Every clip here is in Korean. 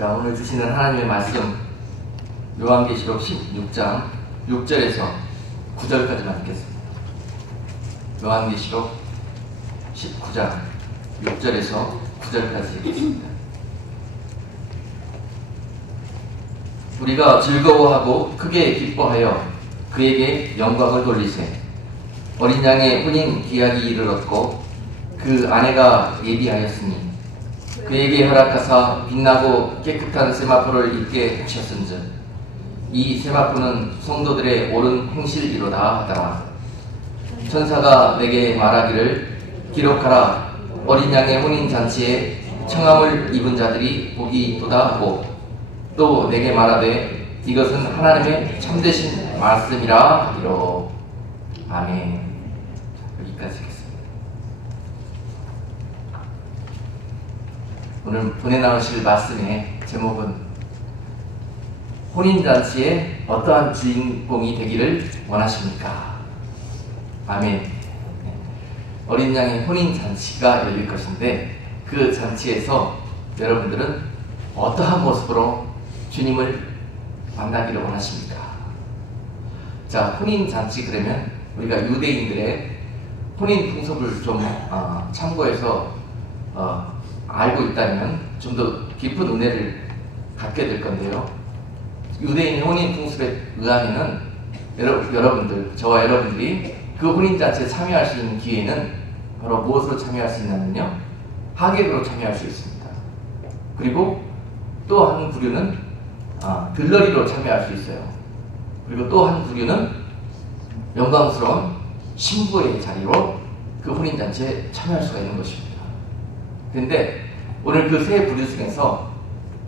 자, 오늘 주시는 하나님의 말씀 요한계시록 16장 6절에서 9절까지만 읽겠습니다. 요한계시록 19장 6절에서 9절까지 읽겠습니다. 우리가 즐거워하고 크게 기뻐하여 그에게 영광을 돌리세. 어린 양의 혼인 기약이 이르렀고 그 아내가 예비하였으니 그에게 허락하사 빛나고 깨끗한 세마포를 입게 하셨은즉 이 세마포는 성도들의 옳은 행실이로다 하더라. 천사가 내게 말하기를 기록하라. 어린 양의 혼인잔치에 청함을 입은 자들이 복이 있도다 하고 또 내게 말하되 이것은 하나님의 참되신 말씀이라 하기로. 아멘. 여기까지 하겠습니다. 오늘 보내 나오실 말씀의 제목은 혼인잔치에 어떠한 주인공이 되기를 원하십니까? 아멘. 어린 양의 혼인잔치가 열릴 것인데 그 잔치에서 여러분들은 어떠한 모습으로 주님을 만나기를 원하십니까? 자, 혼인잔치 그러면 우리가 유대인들의 혼인 풍습을 좀 참고해서 알고 있다면 좀 더 깊은 은혜를 갖게 될 건데요. 유대인의 혼인 풍습에 의하면은 여러분들, 저와 여러분들이 그 혼인잔치에 참여할 수 있는 기회는 바로 무엇으로 참여할 수 있냐면요, 하객으로 참여할 수 있습니다. 그리고 또 한 부류는 들러리로 참여할 수 있어요. 그리고 또 한 부류는 영광스러운 신부의 자리로 그 혼인잔치에 참여할 수가 있는 것입니다. 그런데 오늘 그 세 부류 중에서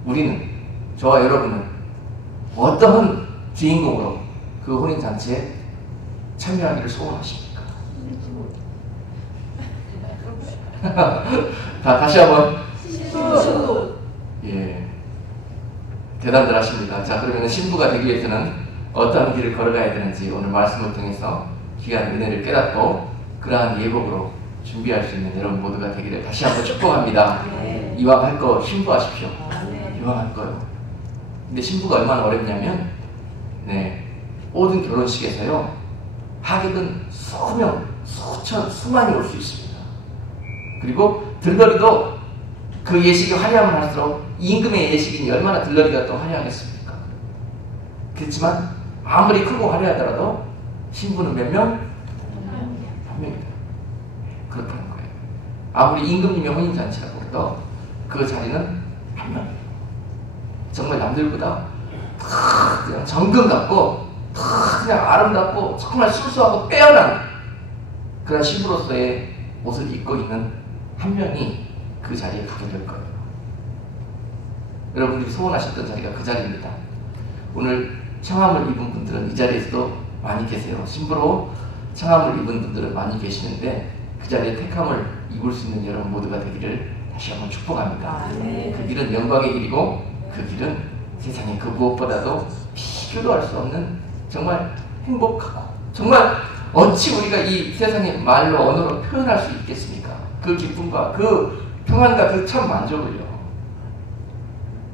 우리는, 저와 여러분은 어떠한 주인공으로 그 혼인잔치에 참여하기를 소원하십니까? 다시 한번. 예, 대단들 하십니다. 자, 그러면 신부가 되기 위해서는 어떠한 길을 걸어가야 되는지 오늘 말씀을 통해서 귀한 은혜를 깨닫고 그러한 예복으로 준비할 수 있는 여러분 모두가 되기를 다시 한번 축복합니다. 네. 이왕 할 거 신부하십시오. 네. 이왕 할 거요. 근데 신부가 얼마나 어렵냐면, 모든 결혼식에서요, 하객은 수명, 수천, 수만이 올 수 있습니다. 그리고 들러리도 그 예식이 화려하면 할수록 임금의 예식이니 얼마나 들러리가 또 화려하겠습니까? 그렇지만 아무리 크고 화려하더라도 신부는 몇 명? 한 명이다. 그렇다는 거예요. 아무리 임금님의 혼인잔치라고 해도 그 자리는 한 명. 정말 남들보다 그냥 정금 같고 그냥 아름답고 정말 순수하고 빼어난 그런 신부로서의 옷을 입고 있는 한 명이 그 자리에 가게 될 거예요. 여러분들이 소원하셨던 자리가 그 자리입니다. 오늘 청함을 입은 분들은 이 자리에서도 많이 계세요. 신부로 청함을 입은 분들은 많이 계시는데 그 자리에 택함을 입을 수 있는 여러분 모두가 되기를 다시 한번 축복합니다. 네. 그 길은 영광의 길이고 그 길은 세상에 그 무엇보다도 비교도 할 수 없는 정말 행복하고, 정말 어찌 우리가 이 세상의 말로 언어로 표현할 수 있겠습니까? 그 기쁨과 그 평안과 그 참 만족을요.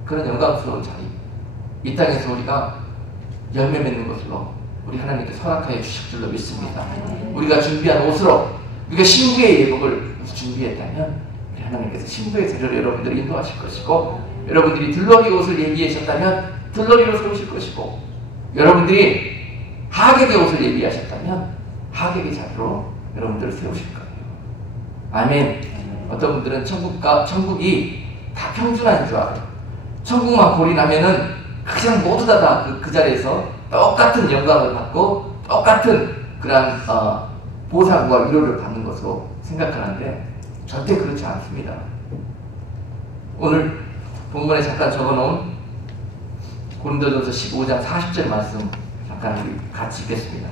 그런 영광스러운 자리, 이 땅에서 우리가 열매 맺는 것으로 우리 하나님께서 허락하여 주실 줄로 믿습니다. 우리가 준비한 옷으로 우리가 신부의 예복을 준비했다면 우리 하나님께서 신부의 자리로 여러분들을 인도하실 것이고, 여러분들이 들러리 옷을 예비하셨다면 들러리로 세우실 것이고, 여러분들이 하객의 옷을 예비하셨다면 하객의 자리로 여러분들을 세우실 거예요. 아멘. 어떤 분들은 천국이 다 평준한 줄 알아요. 천국만 골인하면은 그냥 모두 다 그 자리에서 똑같은 영광을 받고 똑같은 그런 보상과 위로를 받는 것으로 생각하는데 절대 그렇지 않습니다. 오늘 본문에 잠깐 적어놓은 고린도전서 15장 40절 말씀 잠깐 우리 같이 읽겠습니다.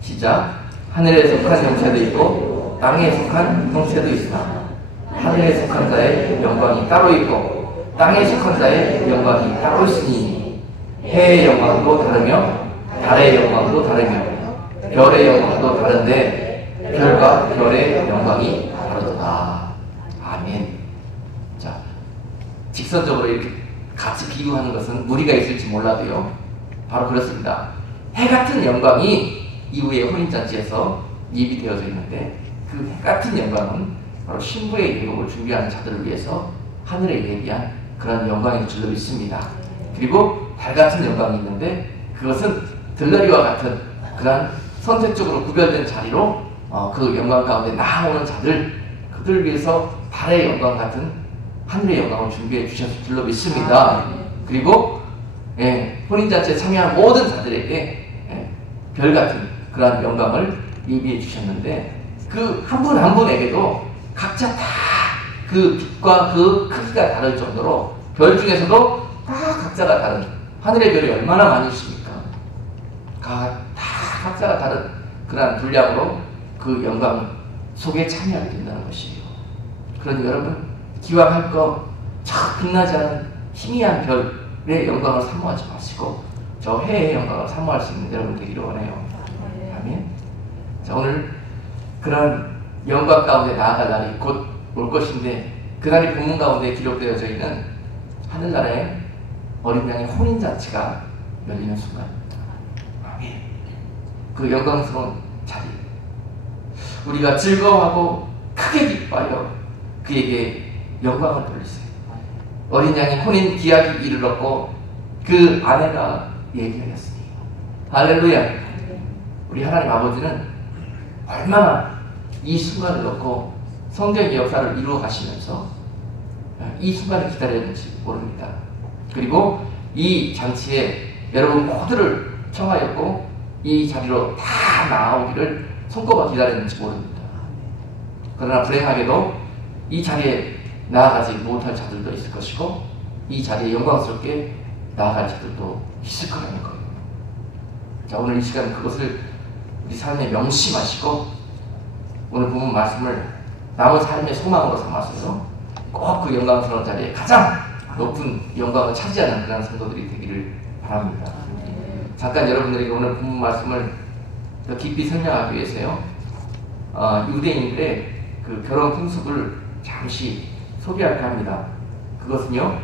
시작. 하늘에 속한 형체도 있고 땅에 속한 형체도 있으나 하늘에 속한 자의 영광이 따로 있고 땅에 속한 자의 영광이 따로 있으니 해의 영광도 다르며 달의 영광도 다르며 별의 영광도 다른데 별과 별의 영광이 다르도다. 아멘. 자, 직선적으로 이렇게 같이 비교하는 것은 무리가 있을지 몰라도요. 바로 그렇습니다. 해 같은 영광이 이후에 혼인잔치에서 예비되어져 있는데 그 해 같은 영광은 바로 신부의 예복을 준비하는 자들을 위해서 하늘에 예비한 그런 영광인 줄로 믿습니다. 그리고 달 같은 영광이 있는데 그것은 들러리와 같은 그런 선택적으로 구별된 자리로 그 영광 가운데 나아오는 자들, 그들을 위해서 달의 영광 같은 하늘의 영광을 준비해 주셨을 줄로 믿습니다. 그리고 혼인잔치에 참여한 모든 자들에게 별 같은 그러한 영광을 예비해 주셨는데 그 한 분 한 분에게도 각자 다 그 빛과 그 크기가 다를 정도로 별 중에서도 다 각자가 다른, 하늘의 별이 얼마나 많이 있습니까? 다 각자가 다른 그러한 분량으로 그 영광 속에 참여하게 된다는 것이에요. 그러니 여러분, 기왕할 거 저 빛나지 않은 희미한 별의 영광을 사모하지 마시고 저 해의 영광을 사모할 수 있는 여러분 되기를 원해요. 아멘. 자, 오늘 그런 영광 가운데 나아갈 날이 곧 올 것인데 그날이 본문 가운데 기록되어져 있는 하늘나라의 어린 양의 혼인잔치가 열리는 순간입니다. 아멘. 그 영광스러운 자리, 우리가 즐거워하고 크게 기뻐하여 그에게 영광을 돌리세요. 어린 양이 혼인 기약이 이르렀고 그 아내가 예비하였으니 할렐루야. 우리 하나님 아버지는 얼마나 이 순간을 놓고 성경의 역사를 이루어 가시면서 이 순간을 기다렸는지 모릅니다. 그리고 이 잔치에 여러분 모두를 청하였고 이 자리로 다 나아오기를 손꼽아 기다렸는지 모릅니다. 그러나 불행하게도 이 자리에 나아가지 못할 자들도 있을 것이고 이 자리에 영광스럽게 나아갈 자들도 있을 거라는 거예요. 자, 오늘 이 시간 그것을 우리 삶에 명심하시고 오늘 본문 말씀을 남은 삶의 소망으로 삼아서요 꼭 그 영광스러운 자리에 가장 높은 영광을 차지하는 그런 성도들이 되기를 바랍니다. 잠깐 여러분들에게 오늘 본문 말씀을 더 깊이 설명하기 위해서요 유대인들의 그 결혼 풍습을 잠시 소개할까 합니다. 그것은요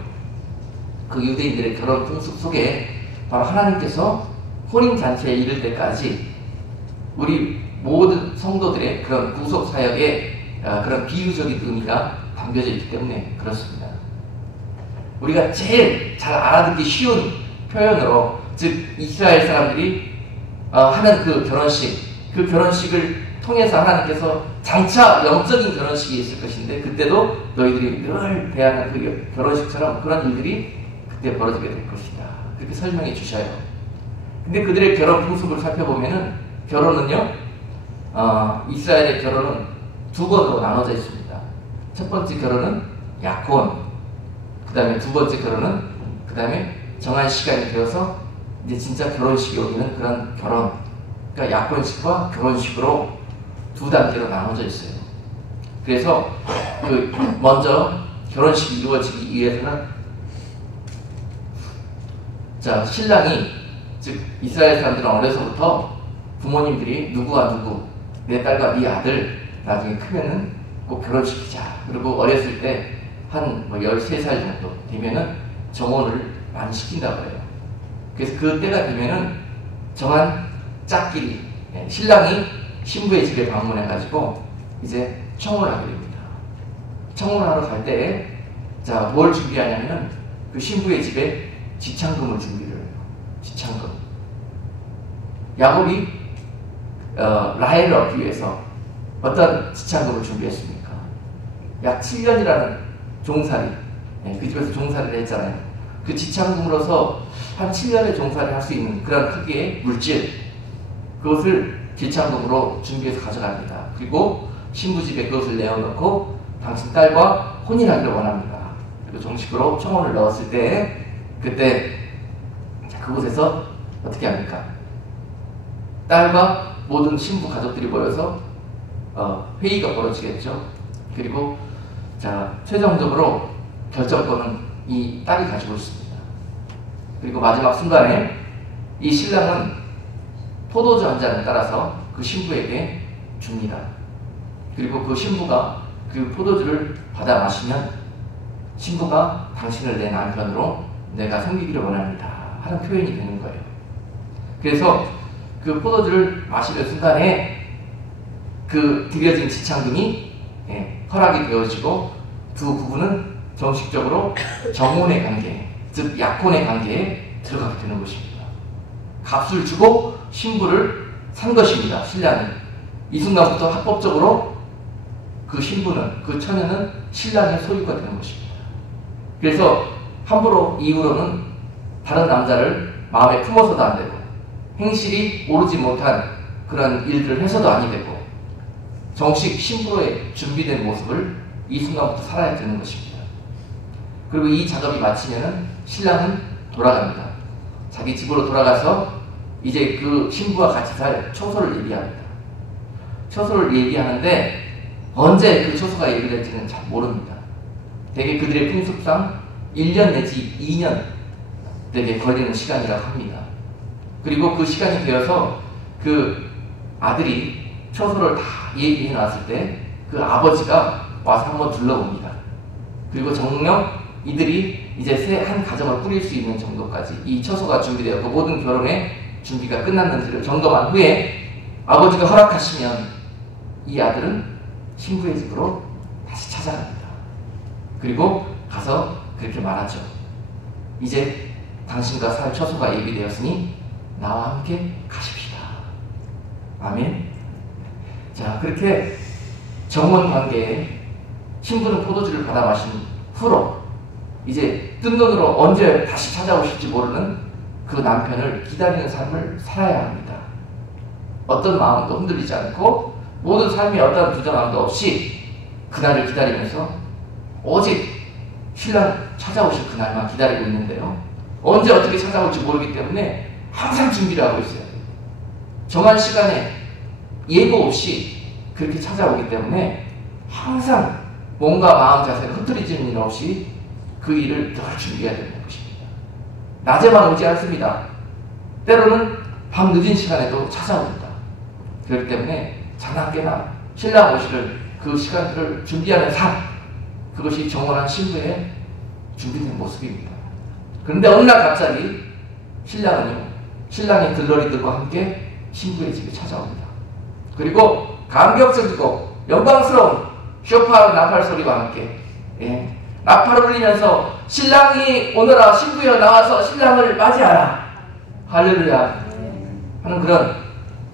그 유대인들의 결혼 풍습 속에 바로 하나님께서 혼인잔치에 이를 때까지 우리 모든 성도들의 그런 구속 사역에 그런 비유적인 의미가 담겨져 있기 때문에 그렇습니다. 우리가 제일 잘 알아듣기 쉬운 표현으로, 즉 이스라엘 사람들이 하는 그 결혼식을 통해서 하나님께서 장차 영적인 결혼식이 있을 것인데 그때도 너희들이 늘 대하는 그 결혼식처럼 그런 일들이 그때 벌어지게 될 것이다. 그렇게 설명해 주셔요. 근데 그들의 결혼 풍습을 살펴보면은 결혼은요 이스라엘의 결혼은 두 번으로 나눠져 있습니다. 첫 번째 결혼은 약혼, 그 다음에 두 번째 결혼은 그 다음에 정한 시간이 되어서 이제 진짜 결혼식이 오기는 그런 결혼, 그러니까 약혼식과 결혼식으로 두 단계로 나눠져 있어요. 그래서 그 먼저 결혼식이 이루어지기 위해서는 자, 신랑이, 즉 이스라엘 사람들은 어려서부터 부모님들이 누구와 누구, 내 딸과 네 아들 나중에 크면은 꼭 결혼시키자. 그리고 어렸을 때 한 13살 정도 되면은 정혼을 많이 시킨다고 해요. 그래서 그 때가 되면은 정한 짝끼리 신랑이 신부의 집에 방문해가지고 이제 청혼을 하게 됩니다. 청혼을 하러 갈 때 자, 뭘 준비하냐면은 그 신부의 집에 지창금을 준비를 해요. 지창금. 야곱이 라헬을 얻기 위해서 어떤 지창금을 준비했습니까? 약 7년이라는 종살이, 그 집에서 종살이를 했잖아요. 그 지창금으로서 한 7년의 종살이를 할 수 있는 그런 크기의 물질, 그것을 지창금으로 준비해서 가져갑니다. 그리고 신부 집에 그것을 내어놓고 당신 딸과 혼인하기를 원합니다. 그리고 정식으로 청혼을 넣었을 때 그때 그곳에서 어떻게 합니까? 딸과 모든 신부 가족들이 모여서 회의가 벌어지겠죠. 그리고 자, 최종적으로 결정권은 이 딸이 가지고 있습니다. 그리고 마지막 순간에 이 신랑은 포도주 한 잔을 따라서 그 신부에게 줍니다. 그리고 그 신부가 그 포도주를 받아 마시면 신부가 당신을 내 남편으로 내가 섬기기를 원합니다 하는 표현이 되는 거예요. 그래서 그 포도주를 마시는 순간에 그 드려진 지창금이 허락이 되어지고 두 부부는 정식적으로 정혼의 관계, 즉 약혼의 관계에 들어가게 되는 것입니다. 값을 주고 신부를 산 것입니다. 신랑이. 이 순간부터 합법적으로 그 신부는, 그 처녀는 신랑의 소유가 되는 것입니다. 그래서 함부로 이후로는 다른 남자를 마음에 품어서도 안 되고 행실이 오르지 못한 그런 일들을 해서도 아니 되고 정식 신부로의 준비된 모습을 이 순간부터 살아야 되는 것입니다. 그리고 이 작업이 마치면은 신랑은 돌아갑니다. 자기 집으로 돌아가서 이제 그 신부와 같이 살 처소를 예비합니다. 처소를 예비하는데 언제 그 처소가 예비될지는 잘 모릅니다. 대개 그들의 풍습상 1년 내지 2년 되게 걸리는 시간이라고 합니다. 그리고 그 시간이 되어서 그 아들이 처소를 다 예비해 놨을 때 그 아버지가 와서 한번 둘러봅니다. 그리고 정녕 이들이 이제 한 가정을 꾸릴 수 있는 정도까지 이 처소가 준비되었고 모든 결혼의 준비가 끝났는지를 점검한 후에 아버지가 허락하시면 이 아들은 신부의 집으로 다시 찾아갑니다. 그리고 가서 그렇게 말하죠. 이제 당신과 살 처소가 예비되었으니 나와 함께 가십시다. 아멘. 자, 그렇게 정혼 관계에 신부는 포도주를 받아 마신 후로 이제 뜬 눈으로 언제 다시 찾아오실지 모르는 그 남편을 기다리는 삶을 살아야 합니다. 어떤 마음도 흔들리지 않고 모든 삶에 어떤 부정함도 없이 그날을 기다리면서 오직 신랑 찾아오실 그날만 기다리고 있는데요. 언제 어떻게 찾아올지 모르기 때문에 항상 준비를 하고 있어야 돼요. 정한 시간에 예고 없이 그렇게 찾아오기 때문에 항상 몸과 마음 자세가 흐트러지는 일 없이 그 일을 늘 준비해야 되는 것입니다. 낮에만 오지 않습니다. 때로는 밤 늦은 시간에도 찾아옵니다. 그렇기 때문에 자나깨나 신랑 오시를 그 시간들을 준비하는 삶, 그것이 정혼한 신부의 준비된 모습입니다. 그런데 어느 날 갑자기 신랑의 들러리들과 함께 신부의 집에 찾아옵니다. 그리고 감격적이고 영광스러운 쇼파와 나팔 소리와 함께 나팔을 울리면서 신랑이 오너라 신부여 나와서 신랑을 맞이하라 할렐루야 하는 그런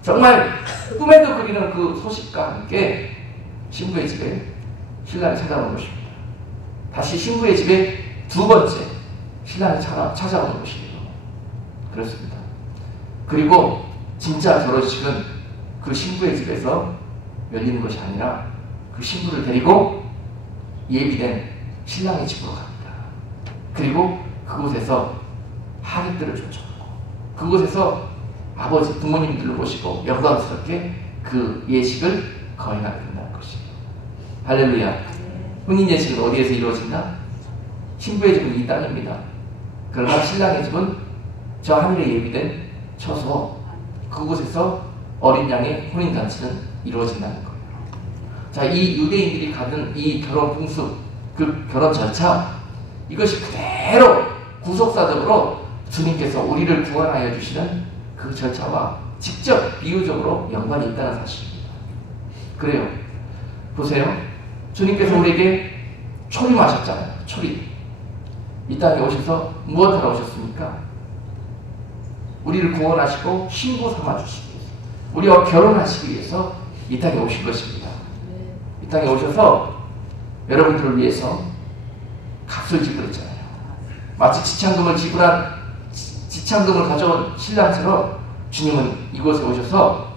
정말 꿈에도 그리는 그 소식과 함께 신부의 집에 신랑이 찾아오는 것입니다. 다시 신부의 집에 두 번째 신랑이 찾아오는 것이에요. 그렇습니다. 그리고 진짜 결혼식은 그 신부의 집에서 열리는 것이 아니라 그 신부를 데리고 예비된 신랑의 집으로 갑니다. 그리고 그곳에서 하객들을 쫓아오고 그곳에서 아버지 부모님들을 모시고 영광스럽게 그 예식을 거행하게 된다는 것이에요. 할렐루야. 혼인 예식은 어디에서 이루어진다? 신부의 집은 이 땅입니다. 그러나 신랑의 집은 저 하늘에 예비된 처소, 그곳에서 어린 양의 혼인잔치는 이루어진다는 거예요. 자, 이 유대인들이 가진 이 결혼 풍습, 그 결혼 절차, 이것이 그대로 구속사적으로 주님께서 우리를 구원하여 주시는 그 절차와 직접 비유적으로 연관이 있다는 사실입니다. 그래요. 보세요. 주님께서 우리에게 초림하셨잖아요. 초림. 이 땅에 오셔서 무엇하러 오셨습니까? 우리를 구원하시고 신부 삼아주시기 위해서, 우리와 결혼하시기 위해서 이 땅에 오신 것입니다. 이 땅에 오셔서 여러분들을 위해서 값을 지불했잖아요. 마치 지창금을 가져온 신랑처럼 주님은 이곳에 오셔서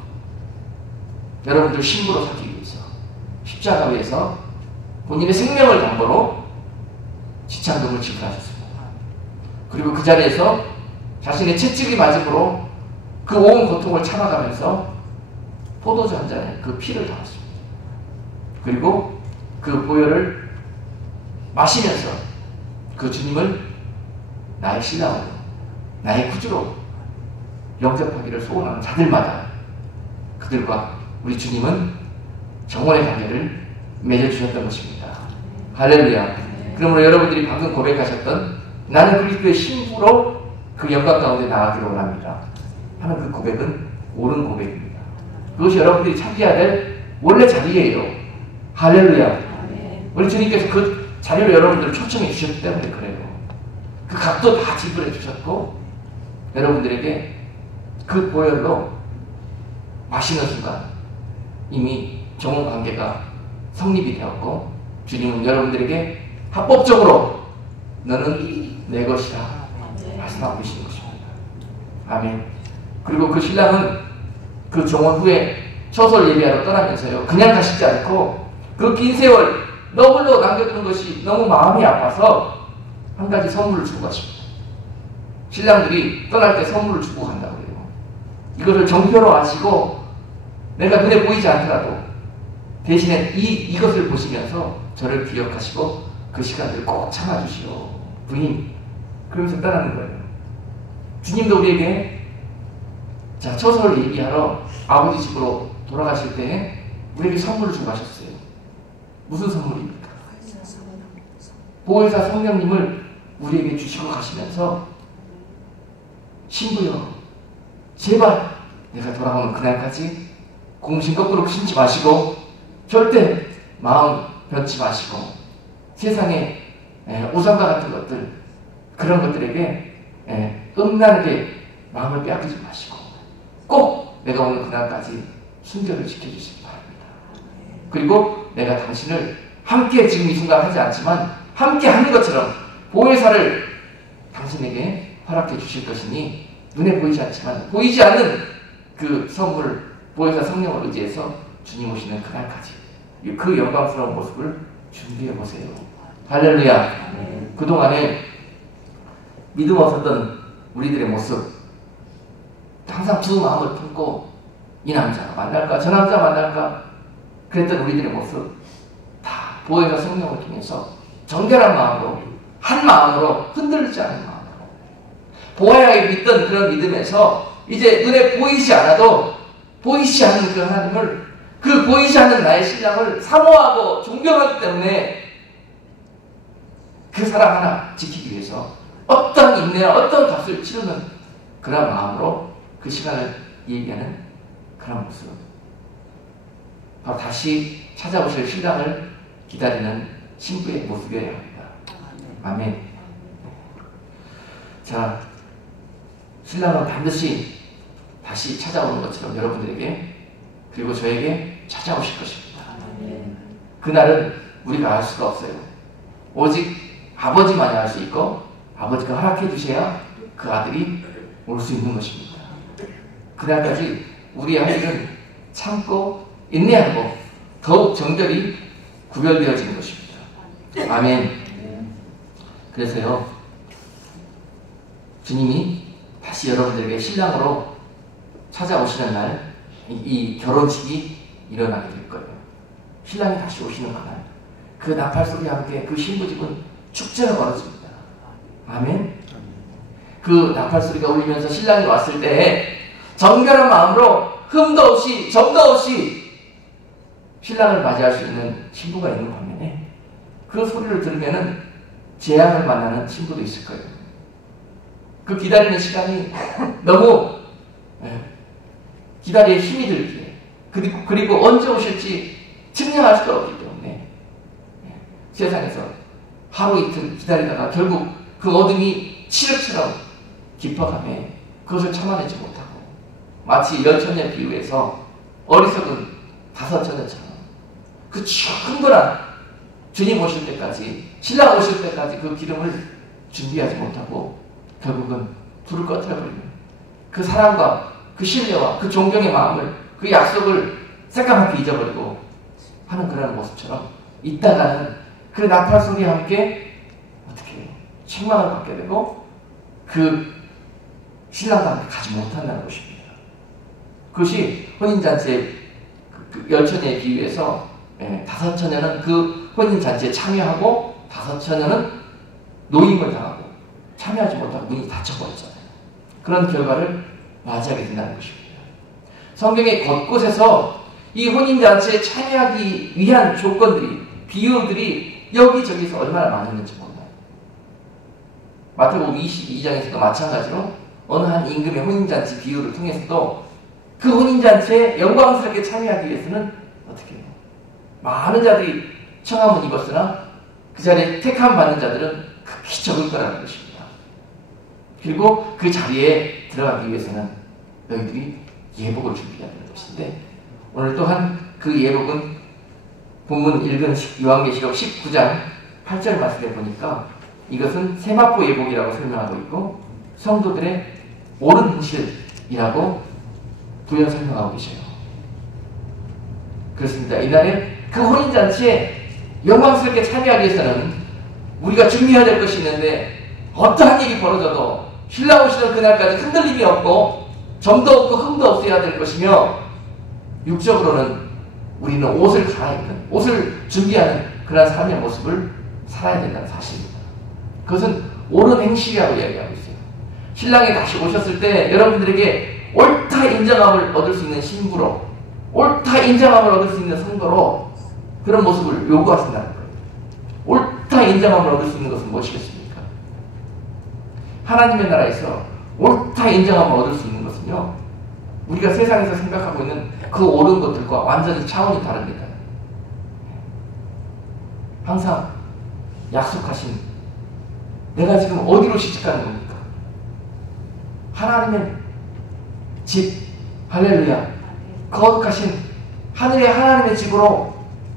여러분들 신부로 삼기 위해서 십자가 위에서 본인의 생명을 담보로 지창금을 지불하셨습니다. 그리고 그 자리에서 자신의 채찍이 맞음으로 그 온 고통을 참아가면서 포도주 한 잔에 그 피를 담았습니다. 그리고 그 보혈을 마시면서 그 주님을 나의 신랑으로, 나의 구주로 영접하기를 소원하는 자들마다 그들과 우리 주님은 정원의 관계를 맺어주셨던 것입니다. 할렐루야. 그러므로 여러분들이 방금 고백하셨던 나는 그리스도의 신부로 그 영광 가운데 나아가기를 원합니다 하는 그 고백은 옳은 고백입니다. 그것이 여러분들이 찾아야 될 원래 자리예요. 할렐루야. 우리 주님께서 그 자리를 여러분들을 초청해 주셨기 때문에 그래요. 그 값도 다 지불해 주셨고 여러분들에게 그 보혈로 마시는 순간 이미 정원 관계가 성립이 되었고 주님은 여러분들에게 합법적으로 너는 내 것이라 말씀하고 계시는 것입니다. 아멘. 그리고 그 신랑은 그 정원 후에 초설 예배하러 떠나면서요 그냥 가시지 않고 그 긴 세월 너홀로 남겨두는 것이 너무 마음이 아파서 한 가지 선물을 주고 가십니다. 신랑들이 떠날 때 선물을 주고 간다고 그래요. 이것을 정표로 아시고 내가 눈에 보이지 않더라도 대신에 이것을 보시면서 저를 기억하시고 그 시간들을 꼭 참아주시오 부인 그러면서 떠나는 거예요. 주님도 우리에게 자 초설 예비하러 아버지 집으로 돌아가실 때 우리에게 선물을 주고 가셨어요. 무슨 선물입니까? 보혜사 성령님을 우리에게 주시고 가시면서 신부여 제발 내가 돌아오는 그날까지 공신 거꾸로 신지 마시고 절대 마음 변치 마시고 세상에 우상과 같은 것들 그런 것들에게 음란하게 마음을 빼앗기지 마시고 꼭 내가 오는 그날까지 순결을 지켜주시기 바랍니다. 그리고 내가 당신을 함께 지금 이 순간 하지 않지만 함께 하는 것처럼 보혜사를 당신에게 허락해 주실 것이니 눈에 보이지 않지만 보이지 않는 그 선물 보혜사 성령을 의지해서 주님 오시는 그날까지 그 영광스러운 모습을 준비해 보세요. 할렐루야. 그동안에 믿음 없었던 우리들의 모습 항상 두 마음을 품고 이 남자가 만날까 저 남자 만날까 그랬던 우리들의 모습 다 보혜사 성령을 통해서 정결한 마음으로 한 마음으로 흔들리지 않은 마음으로 보아야 믿던 그런 믿음에서 이제 눈에 보이지 않아도 보이지 않는 그 하나님을 그 보이지 않는 나의 신랑을 사모하고 존경하기 때문에 그 사랑 하나 지키기 위해서 어떤 인내와 어떤 값을 치르는 그런 마음으로 그 시간을 얘기하는 그런 모습 바로 다시 찾아오실 신랑을 기다리는 신부의 모습이어야 합니다. 아멘. 자, 신랑은 반드시 다시 찾아오는 것처럼 여러분들에게 그리고 저에게 찾아오실 것입니다. 그날은 우리가 알 수가 없어요. 오직 아버지만이 알 수 있고 아버지가 허락해 주셔야 그 아들이 올 수 있는 것입니다. 그날까지 우리의 할 일은 참고 인내하고 더욱 정결히 구별되어지는 것입니다. 아멘. 그래서요 주님이 다시 여러분들에게 신랑으로 찾아오시는 날 이 결혼식이 일어나게 될 거예요. 신랑이 다시 오시는 그날 그 나팔 소리와 함께 그 신부집은 축제가 벌어집니다. 아멘. 그 나팔 소리가 울리면서 신랑이 왔을 때 정결한 마음으로 흠도 없이 점도 없이 신랑을 맞이할 수 있는 신부가 있는 반면에 그 소리를 들으면은 재앙을 만나는 신부도 있을 거예요. 그 기다리는 시간이 너무 기다리에 힘이 들기에 그리고 언제 오실지 측량할 수가 없기 때문에 세상에서 하루 이틀 기다리다가 결국 그 어둠이 칠흑처럼 깊어가며 그것을 참아내지 못하고 마치 열처녀 비유에서 어리석은 다섯처녀처럼 그 충분한 주님 오실 때까지 신랑 오실 때까지 그 기름을 준비하지 못하고 결국은 불을 꺼뜨려버리는 그 사랑과 그 신뢰와 그 존경의 마음을 그 약속을 새까맣게 잊어버리고 하는 그런 모습처럼 있다가는 그 나팔 소리와 함께 어떻게 해요? 책망을 받게 되고 그 신랑과 함께 가지 못한다는 것입니다. 그것이 혼인잔치의 그 열처녀의 비유에서 다섯 처녀는 그 혼인잔치에 참여하고 다섯 처녀는 노임을 당하고 참여하지 못하고 문이 닫혀버렸잖아요. 그런 결과를 맞이하게 된다는 것입니다. 성경의 곳곳에서 이 혼인잔치에 참여하기 위한 조건들이 비유들이 여기저기서 얼마나 많았는지 몰라요. 마태복음 22장에서도 마찬가지로 어느 한 임금의 혼인잔치 비유를 통해서도 그 혼인잔치에 영광스럽게 참여하기 위해서는 어떻게 해요? 많은 자들이 청함을 입었으나 그 자리에 택함 받는 자들은 극히 적을 거라는 것입니다. 그리고 그 자리에 들어가기 위해서는 너희들이 예복을 준비해야 되는 것인데, 오늘 또한 그 예복은 본문 읽은 요한계시록 19장 8절 말씀에 보니까 이것은 세마포 예복이라고 설명하고 있고 성도들의 옳은 행실이라고 부연 설명하고 계셔요. 그렇습니다. 이날에 그 혼인잔치에 영광스럽게 참여하기 위해서는 우리가 준비해야 될 것이 있는데, 어떠한 일이 벌어져도 신랑 오시는 그날까지 흔들림이 없고 점도 없고 흠도 없어야 될 것이며, 육적으로는 우리는 옷을 갈아입는, 옷을 준비하는 그런 삶의 모습을 살아야 된다는 사실입니다. 그것은 옳은 행실이라고 이야기하고 있어요. 신랑이 다시 오셨을 때 여러분들에게 옳다 인정함을 얻을 수 있는 신부로, 옳다 인정함을 얻을 수 있는 성도로 그런 모습을 요구하신다는 거예요. 옳다 인정함을 얻을 수 있는 것은 무엇이겠습니까? 하나님의 나라에서 옳다 인정함을 얻을 수 있는 것은요, 우리가 세상에서 생각하고 있는 그 옳은 것들과 완전히 차원이 다릅니다. 항상 약속하신, 내가 지금 어디로 시집가는 겁니까? 하나님의 집, 할렐루야, 거룩하신 하늘의 하나님의 집으로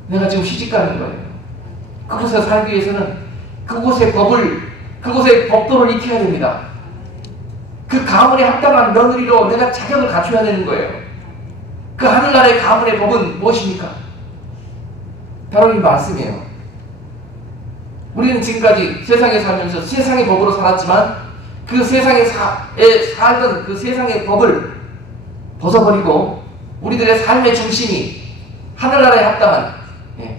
내가 지금 시집가는 거예요. 그곳에 살기 위해서는 그곳의 법도를 익혀야 됩니다. 그 가문에 합당한 며느리로 내가 자격을 갖춰야 되는 거예요. 그 하늘나라의 가문의 법은 무엇입니까? 바로 이 말씀이에요. 우리는 지금까지 세상에 살면서 세상의 법으로 살았지만 그 세상에 살던 그 세상의 법을 벗어버리고 우리들의 삶의 중심이 하늘나라에 합당한,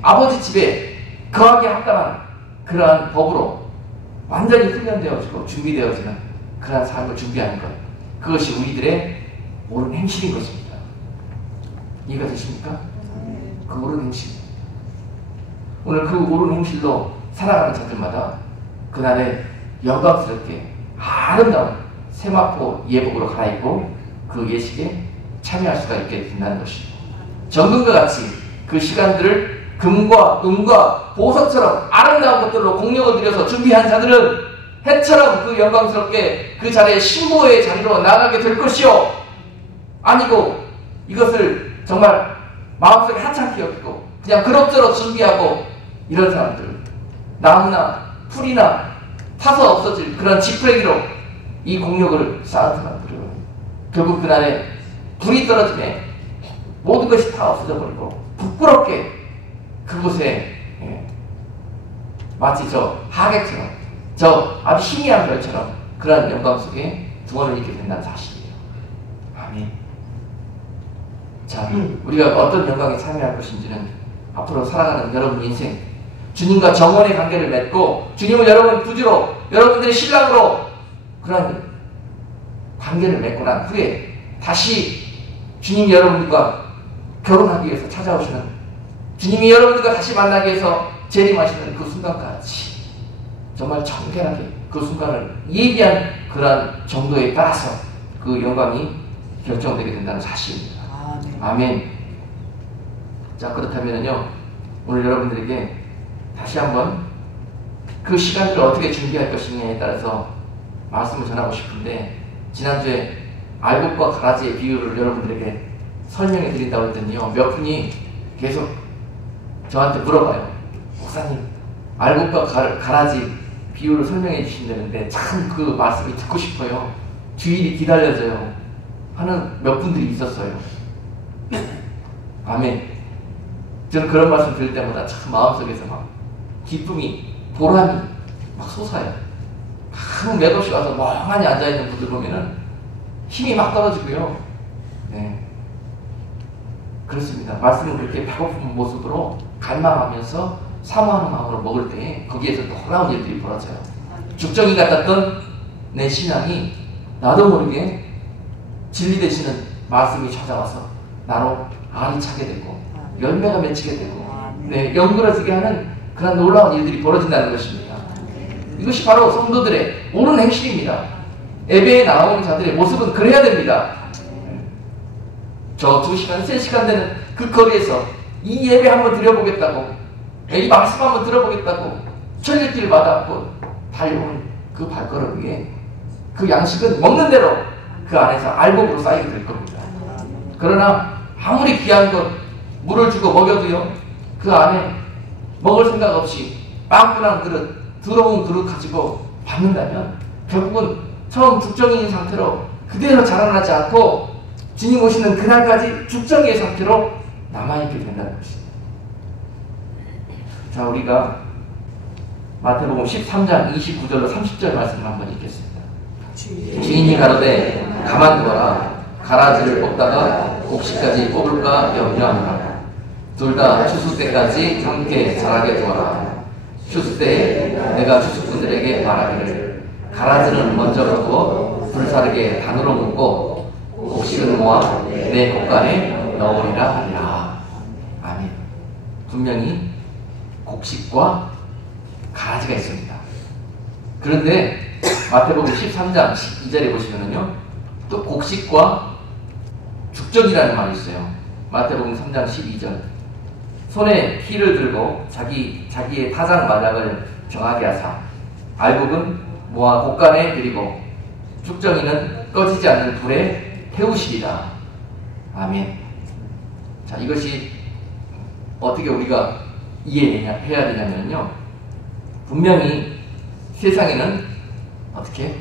아버지 집에 거하게 합당한 그러한 법으로 완전히 훈련되어지고 준비되어지는 그러한 삶을 준비하는 것, 그것이 우리들의 옳은 행실인 것입니다. 이해가 되십니까? 그 옳은 행실. 오늘 그 옳은 행실로 살아가는 자들마다 그날에 영광스럽게 아름다운 세마포 예복으로 갈아입고 그 예식에 참여할 수가 있게 된다는 것입니다. 정금과 같이 그 시간들을 금과 은과 보석처럼 아름다운 것들로 공력을 들여서 준비한 자들은 해처럼 그 영광스럽게 그 자리에 신부의 자리로 나가게 될 것이요, 아니고 이것을 정말 마음속에 하찮게 여기고 그냥 그럭저럭 준비하고 이런 사람들, 나무나 풀이나 타서 없어질 그런 지푸레기로 이 공력을 쌓은 사람들은 결국 그날에 불이 떨어지네 모든 것이 다 없어져 버리고 부끄럽게 그곳에, 마치 저 하객처럼, 저 아주 희미한 별처럼 그런 영광 속에 구원을 잊게 된다는 사실이에요. 아멘. 자, 우리가 어떤 영광에 참여할 것인지는 앞으로 살아가는 여러분 인생, 주님과 정원의 관계를 맺고 주님을 여러분 부지로, 여러분들의 신랑으로 그런 관계를 맺고 난 후에 다시 주님이 여러분과 결혼하기 위해서 찾아오시는, 주님이 여러분들과 다시 만나기 위해서 재림하시는 그 순간까지 정말 청결하게 그 순간을 예비한 그러한 정도에 따라서 그 영광이 결정되게 된다는 사실입니다. 아멘. 자, 그렇다면요, 오늘 여러분들에게 다시 한번 그 시간들을 어떻게 준비할 것이냐에 따라서 말씀을 전하고 싶은데, 지난주에 알곡과 가라지의 비유를 여러분들에게 설명해 드린다고 했더니요, 몇 분이 계속 저한테 물어봐요. 목사님, 알곡과 가라지 비유를 설명해 주신다는데 참 그 말씀이 듣고 싶어요. 주일이 기다려져요 하는 몇 분들이 있었어요. 아멘. 저는 그런 말씀 들을 때마다 참 마음속에서 막 기쁨이, 보람이 막 솟아요. 막 맥없이 와서 멍하니 앉아있는 분들 보면은 힘이 막 떨어지고요. 네, 그렇습니다. 말씀을 그렇게 배고픈 모습으로 갈망하면서 사모하는 마음으로 먹을 때 거기에서 놀라운 일들이 벌어져요. 죽정이 같았던 내 신앙이 나도 모르게 진리 되시는 말씀이 찾아와서 나로 알이 차게 되고 열매가 맺히게 되고, 네, 연그러지게 하는 그런 놀라운 일들이 벌어진다는 것입니다. 이것이 바로 성도들의 옳은 행실입니다. 예배에 나오는 자들의 모습은 그래야 됩니다. 저 2시간, 3시간 되는 그 거리에서 이 예배 한번 드려보겠다고, 이 말씀 한번 들어보겠다고 천리길마다 달려오는 그 발걸음 위에 그 양식은 먹는 대로 그 안에서 알곡으로 쌓이게 될 겁니다. 그러나 아무리 귀한 것 물을 주고 먹여도요, 그 안에 먹을 생각 없이 빵꾸난 그릇, 더러운 그릇 가지고 받는다면 결국은 처음 죽정인 상태로 그대로 자라나지 않고 주님 오시는 그날까지 죽정이의 상태로 남아있게 된다는 것입니다. 자, 우리가 마태복음 13장 29절로 30절 말씀을 한번 읽겠습니다. 주인이 가로되 가만두어라. 가라지를 뽑다가 곡식까지 뽑을까 염려하노라. 둘 다 추수 때까지 함께 자라게 두어라. 추수 때에 내가 추수꾼들에게 말하기를 가라지는 먼저 거두어 불사르게 단으로 묶고 곡식은 모아 내 곡간에 넣으리라 하리라. 아멘. 분명히 곡식과 가라지가 있습니다. 그런데 마태복음 13장 12절에 보시면은요, 또 곡식과 죽전이라는 말이 있어요. 마태복음 3장 12절. 손에 피를 들고 자기의 타작 마작을 정하게 하사 알곡은 모아 곡간에 들이고 죽정이는 꺼지지 않는 불에 태우시리라. 아멘. 자, 이것이 어떻게 우리가 이해해야 되냐면요, 분명히 세상에는 어떻게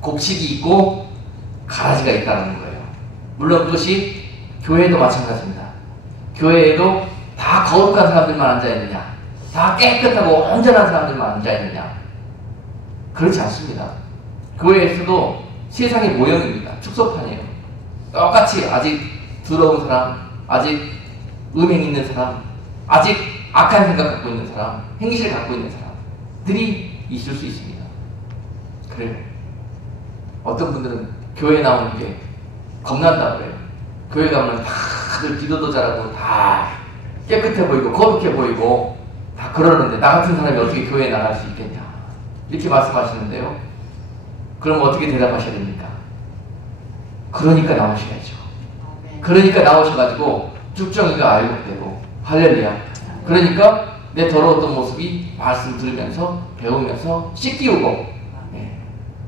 곡식이 있고 가라지가 있다는 거예요. 물론 그것이 교회도 마찬가지입니다. 교회에도 다 거룩한 사람들만 앉아있느냐, 다 깨끗하고 온전한 사람들만 앉아있느냐, 그렇지 않습니다. 교회에서도 세상의 모형입니다. 축소판이에요. 똑같이 아직 더러운 사람, 아직 음행 있는 사람, 아직 악한 생각 갖고 있는 사람, 행실 갖고 있는 사람들이 있을 수 있습니다. 그래요. 어떤 분들은 교회 나오는 게 겁난다고 그래요. 교회 가면 다들 기도도 잘하고 다 깨끗해 보이고 거룩해 보이고 다 그러는데 나 같은 사람이 어떻게 교회에 나갈 수 있겠냐, 이렇게 말씀하시는데요. 그럼 어떻게 대답하셔야 됩니까? 그러니까 나오셔야죠. 그러니까 나오셔가지고 죽정이가 알곡되고 할렐루야. 그러니까 내 더러웠던 모습이 말씀 들으면서 배우면서 씻기우고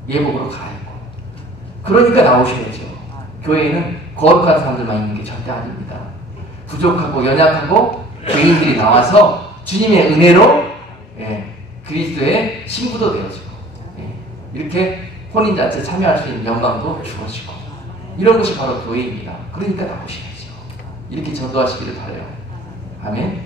예복으로 갈아입고, 그러니까 나오셔야죠. 교회에는 거룩한 사람들만 있는 게 절대 아닙니다. 부족하고 연약하고 죄인들이 나와서 주님의 은혜로 그리스도의 신부도 되어지고 이렇게 혼인잔치에 참여할 수 있는 영광도 주어지고, 이런 것이 바로 교회입니다. 그러니까 나오셔야죠. 이렇게 전도하시기를 바라요. 아멘.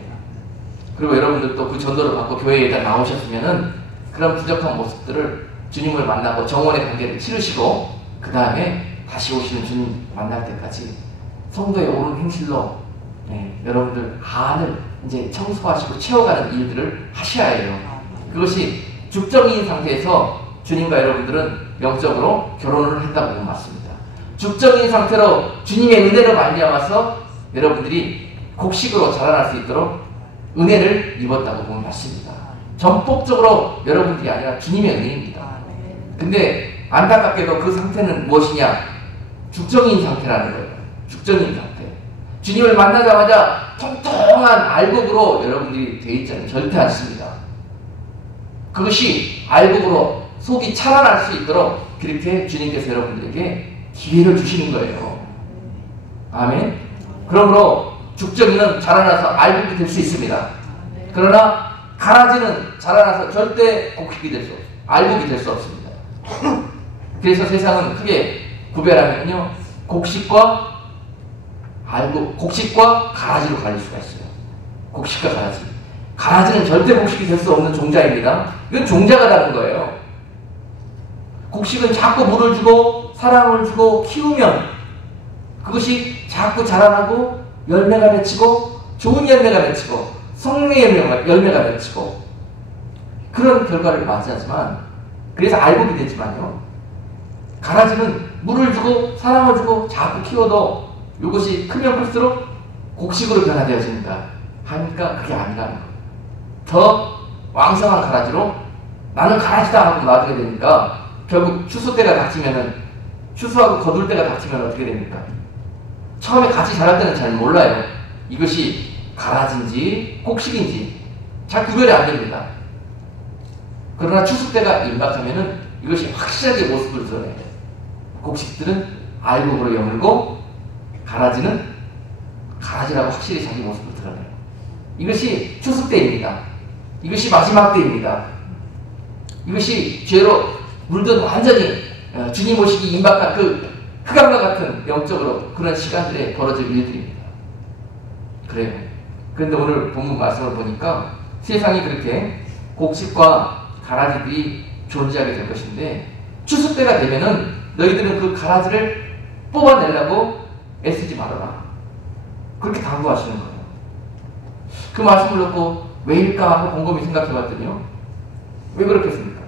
그리고 여러분들도 그 전도를 받고 교회에 일단 나오셨으면은 그런 부족한 모습들을 주님을 만나고 정원의 관계를 치르시고 그 다음에 다시 오시는 주님 만날 때까지 성도의 옳은 행실로 여러분들 안을 이제 청소하시고 채워가는 일들을 하셔야 해요. 그것이 죽정인 상태에서 주님과 여러분들은 영적으로 결혼을 했다고 보면 맞습니다. 죽정인 상태로 주님의 은혜로 말미암아서 여러분들이 곡식으로 자라날 수 있도록 은혜를 입었다고 보면 맞습니다. 전폭적으로 여러분들이 아니라 주님의 은혜입니다. 근데 안타깝게도 그 상태는 무엇이냐? 죽정인 상태라는 거예요. 죽정인 상태. 주님을 만나자마자 통통한 알곡으로 여러분들이 되어 있지 않아요. 절대 않습니다. 그것이 알곡으로 속이 차단할 수 있도록 그렇게 주님께서 여러분들에게 기회를 주시는 거예요. 아멘. 그러므로 죽정이는 자라나서 알곡이 될 수 있습니다. 그러나 가라지는 자라나서 절대 곡식이 될 수 없어요. 알곡이 될 수 없습니다. 그래서 세상은 크게 구별하면요, 곡식과 가라지로 갈릴 수가 있어요. 곡식과 가라지. 가라지는 절대 곡식이 될 수 없는 종자입니다. 이건 종자가 다른 거예요. 곡식은 자꾸 물을 주고 사랑을 주고 키우면 그것이 자꾸 자라나고 열매가 맺히고 좋은 열매가 맺히고 성령의 열매가 맺히고 그런 결과를 맞이하지만, 그래서 알곡이 되지만요, 가라지는 물을 주고 사랑을 주고 자꾸 키워도 이것이 크면 클수록 곡식으로 변화되어집니다. 하니까 그게 아니라는 거예요. 더 왕성한 가라지로 나는 가라지다 하고 놔두게 되니까 결국 추수 때가 닥치면은 추수하고 거둘 때가 닥치면 어떻게 됩니까? 처음에 같이 자랄 때는 잘 몰라요. 이것이 가라지인지 곡식인지 잘 구별이 안 됩니다. 그러나 추수 때가 임박하면은 이것이 확실하게 모습을 드러내요. 곡식들은 알곡으로 여물고 가라지는 가라지라고 확실히 자기 모습을 드러내요. 이것이 추수 때입니다. 이것이 마지막 때입니다. 이것이 죄로 물든 완전히 주님 오시기 임박한 그 흑암과 같은 영적으로 그런 시간들에 벌어질 일들입니다. 그래요. 그런데 오늘 본문 말씀을 보니까 세상이 그렇게 곡식과 가라지들이 존재하게 될 것인데 추수 때가 되면은 너희들은 그 가라지를 뽑아내려고 애쓰지 말아라. 그렇게 당부하시는 거예요. 그 말씀을 듣고 왜일까 하고 곰곰이 생각해 봤더니요. 왜 그렇겠습니까?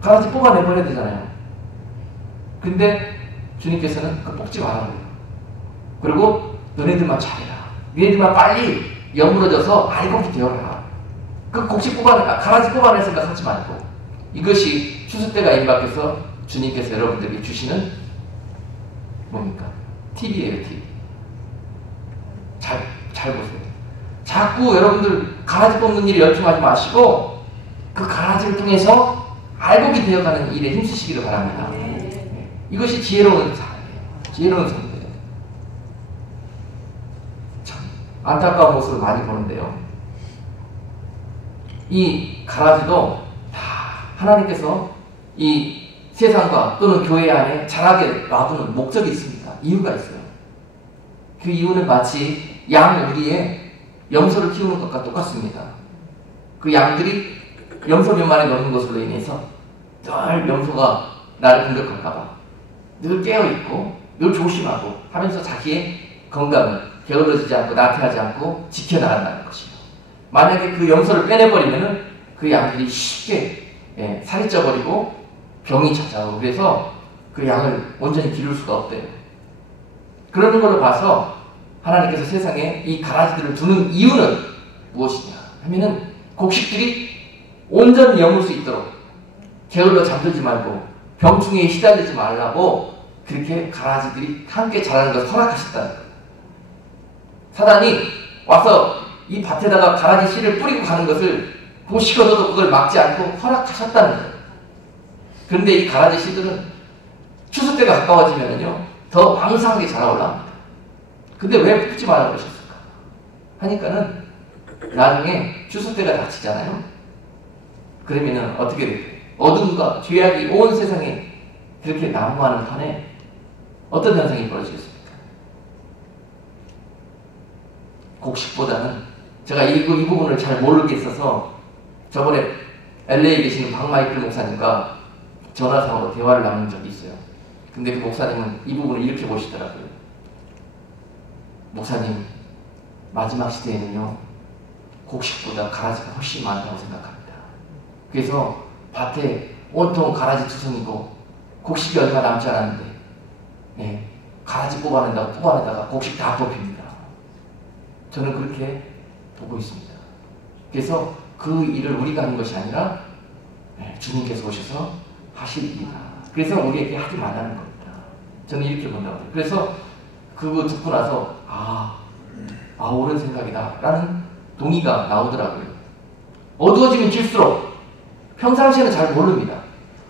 가라지 뽑아내버려야 되잖아요. 근데 주님께서는 그 뽑지 말라고 해요. 그리고 너네들만 잘해라. 너네들만 빨리 여물어져서 알곡이 되어라. 그 곡식 가라지 뽑아낼 생각 하지 말고 이것이 추수 때가 임박해서 주님께서 여러분들에게 주시는 뭡니까? 팁이에요, 팁. 잘 보세요. 자꾸 여러분들 가라지 뽑는 일에 열중하지 마시고 그 가라지를 통해서 알곡이 되어가는 일에 힘쓰시기를 바랍니다. 네. 이것이 지혜로운 삶이에요. 지혜로운 삶이에요. 참 안타까운 모습을 많이 보는데요. 이 가라지도 다 하나님께서 이 세상과 또는 교회 안에 자라게 놔두는 목적이 있습니다. 이유가 있어요. 그 이유는 마치 양 우리에 염소를 키우는 것과 똑같습니다. 그 양들이 염소 몇 마리 넣는 것으로 인해서 늘 염소가 나를 공격할까봐 늘 깨어있고 늘 조심하고 하면서 자기의 건강을 게을러지지 않고 나태하지 않고 지켜나간다는 것이에요. 만약에 그 염소를 빼내버리면은 그 양들이 쉽게 살이 쪄버리고 병이 찾아오고 그래서 그 양을 온전히 기를 수가 없대요. 그러는 걸로 봐서 하나님께서 세상에 이 가라지들을 두는 이유는 무엇이냐 하면은 곡식들이 온전히 여물 수 있도록 게을러 잠들지 말고 병충해에 시달리지 말라고 그렇게 가라지들이 함께 자라는 것을 허락하셨다는 거예요. 사단이 와서 이 밭에다가 가라지 씨를 뿌리고 가는 것을 보시고도 그걸 막지 않고 허락하셨다는 거예요. 그런데 이 가라지 씨들은 추수 때가 가까워지면은요 더 왕성하게 자라올라옵니다. 근데 왜 뿌리지 말라고 하셨을까? 하니까는 나중에 추수 때가 닥치잖아요. 그러면은 어떻게 될까요? 어둠과 죄악이 온 세상에 그렇게 난무하는 판에 어떤 현상이 벌어지겠습니까? 곡식보다는 제가 이 부분을 잘 모르겠어서 저번에 LA에 계시는 박마이클 목사님과 전화상으로 대화를 나눈 적이 있어요. 근데 그 목사님은 이 부분을 이렇게 보시더라고요. 목사님, 마지막 시대에는요 곡식보다 가라지가 훨씬 많다고 생각합니다. 그래서 밭에 온통 가라지 투성이고 곡식이 얼마 남지 않았는데 가라지 뽑아내다가 곡식 다 뽑힙니다. 저는 그렇게 보고 있습니다. 그래서 그 일을 우리가 하는 것이 아니라 주님께서 오셔서 하실 일이다. 그래서 우리에게 하지 말라는 겁니다. 저는 이렇게 본다고 해요. 그래서 그거 듣고 나서 옳은 생각이다 라는 동의가 나오더라고요. 어두워지면 질수록 평상시에는 잘 모릅니다.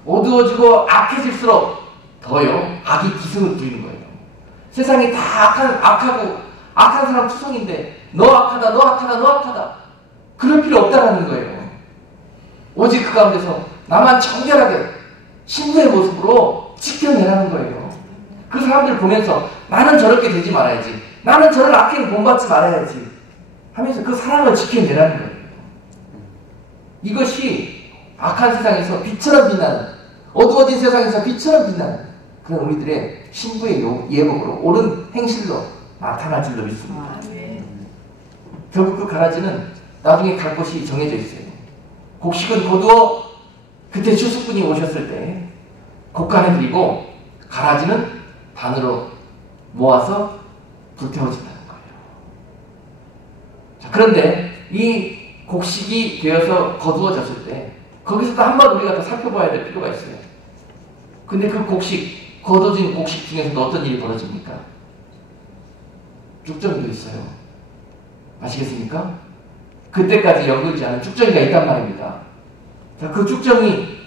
어두워지고 악해질수록 더요 악이 기승을 부리는 거예요. 세상이 다 악한 사람 투성인데 너 악하다 그럴 필요 없다라는 거예요. 오직 그 가운데서 나만 정결하게 신부의 모습으로 지켜내라는 거예요. 그 사람들 보면서 나는 저렇게 되지 말아야지, 나는 저런 악행을 본받지 말아야지 하면서 그 사랑을 지켜내라는 거예요. 이것이 악한 세상에서 빛처럼 빛나는, 어두워진 세상에서 빛처럼 빛나는 그런 우리들의 신부의 예복으로 옳은 행실로 나타날 줄로 믿습니다. 결국 그 가라지는 나중에 갈 곳이 정해져 있어요. 곡식은 거두어 그때 추수꾼이 오셨을 때 곡간에 들이고 가라지는 단으로 모아서 불태워진다는 거예요. 자, 그런데 이 곡식이 되어서 거두어졌을 때 거기서도 한번 우리가 더 살펴봐야 될 필요가 있어요. 근데 그 곡식, 거둬진 곡식 중에서도 어떤 일이 벌어집니까? 쭉정이도 있어요. 아시겠습니까? 그때까지 연결되지 않은 쭉정이가 있단 말입니다. 자, 그 쭉정이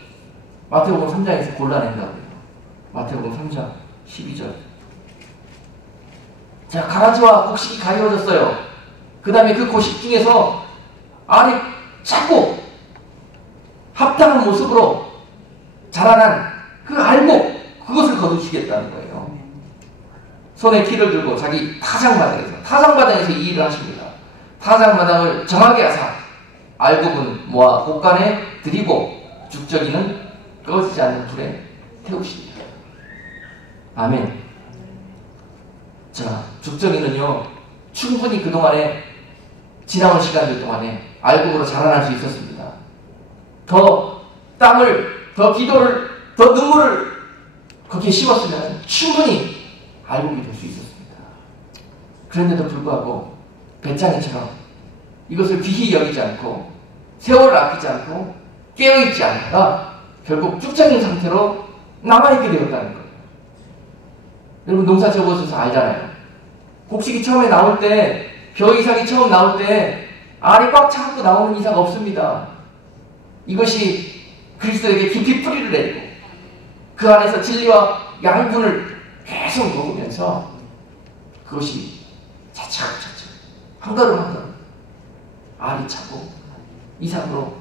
마태복음 3장에서 골라낸다고 해요. 마태복음 3장 12절. 자, 가라지와 곡식이 가리워졌어요. 그 다음에 그 곡식 중에서 알이 작고 합당한 모습으로 자라난 그 알곡, 그것을 거두시겠다는 거예요. 손에 키를 들고 자기 타작마당에서 이 일을 하십니다. 타작마당을 정하게 하사 알곡은 모아 곳간에 들이고 죽저기는 꺼지지 않는 불에 태우십니다. 아멘. 자, 죽저기는요, 충분히 그동안에 지나온 시간들 동안에 알곡으로 자라날 수 있었습니다. 더 땀을, 더 기도를, 더 눈물을 거기에 씹었으면 충분히 알곡이 될 수 있었습니다. 그런데도 불구하고 배짱이처럼 이것을 귀히 여기지 않고 세월을 아끼지 않고 깨어있지 않다가 결국 쭉장인 상태로 남아있게 되었다는 거예요. 여러분 농사 지어보셔서 알잖아요. 곡식이 처음에 나올 때, 벼 이삭이 처음 나올 때 알이 꽉 차고 나오는 이사가 없습니다. 이것이 그리스도에게 깊이 뿌리를 내리고 그 안에서 진리와 양분을 계속 먹으면서 그것이 차츰차츰 한 걸음 한 걸음 알이 차고 이삭으로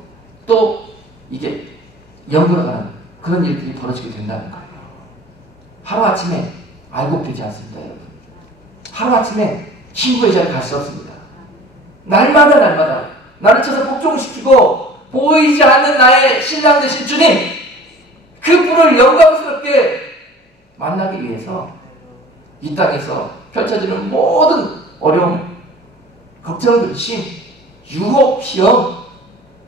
또 이게 연결하는 그런 일들이 벌어지게 된다는 거예요. 하루아침에 알곡되지 않습니다, 여러분. 하루아침에 신부의 자리에 갈 수 없습니다. 날마다 나를 쳐서 복종시키고 보이지 않는 나의 신랑 되신 주님, 그 분을 영광스럽게 만나기 위해서 이 땅에서 펼쳐지는 모든 어려움, 걱정, 근심, 유혹, 시험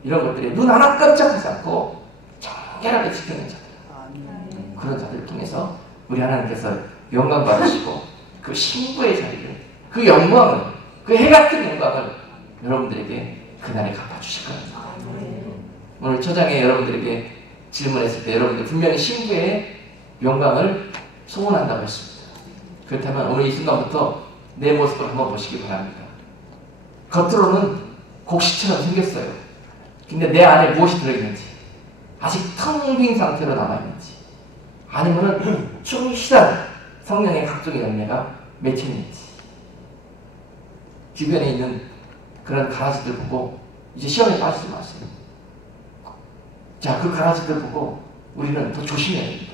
이런 것들에 눈 하나 깜짝하지 않고 정결하게 지키는 자들, 그런 자들을 통해서 우리 하나님께서 영광 받으시고 그 신부의 자리를, 그 영광을, 그 해같은 영광을 여러분들에게 그날에 갚아주실 겁니다. 오늘 초장에 여러분들에게 질문했을 때 여러분들 분명히 신부의 영광을 소원한다고 했습니다. 그렇다면 오늘 이 순간부터 내 모습을 한번 보시기 바랍니다. 겉으로는 곡식처럼 생겼어요. 근데 내 안에 무엇이 들어있는지, 아직 텅 빈 상태로 남아있는지, 아니면은 충실한 성령의 각종의 열매가 맺혀있는지. 주변에 있는 그런 가라지들 보고 이제 시험에 빠지지 마세요. 자, 그 가라지들 보고 우리는 더 조심해야 됩니다.